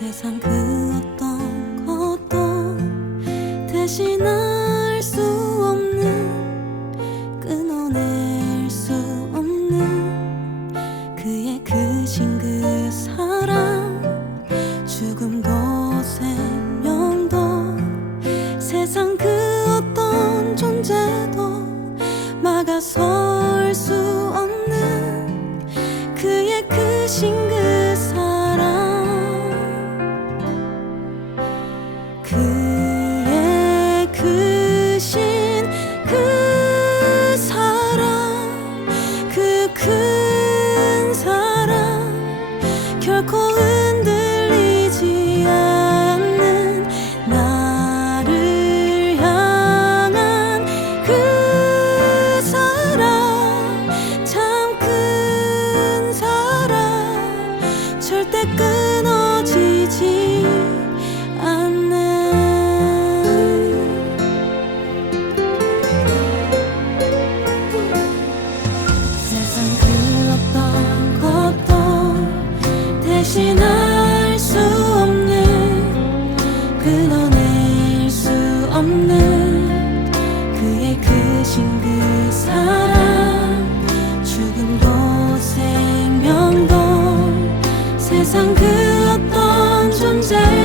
세상 그 어떤 것도 대신할 수 없는 끊어낼 수 없는 그의 크신 그 사랑. 죽음도 생명도 세상 그 어떤 존재도 막아설 수 없는 그의 크신 그의 크신 그 사랑 그 큰 사랑 결코 어떤 것도 대신할 수 없는 끊어낼 수 없는 그의 크신 그 사랑. 죽음도 생명도 세상 그 어떤 존재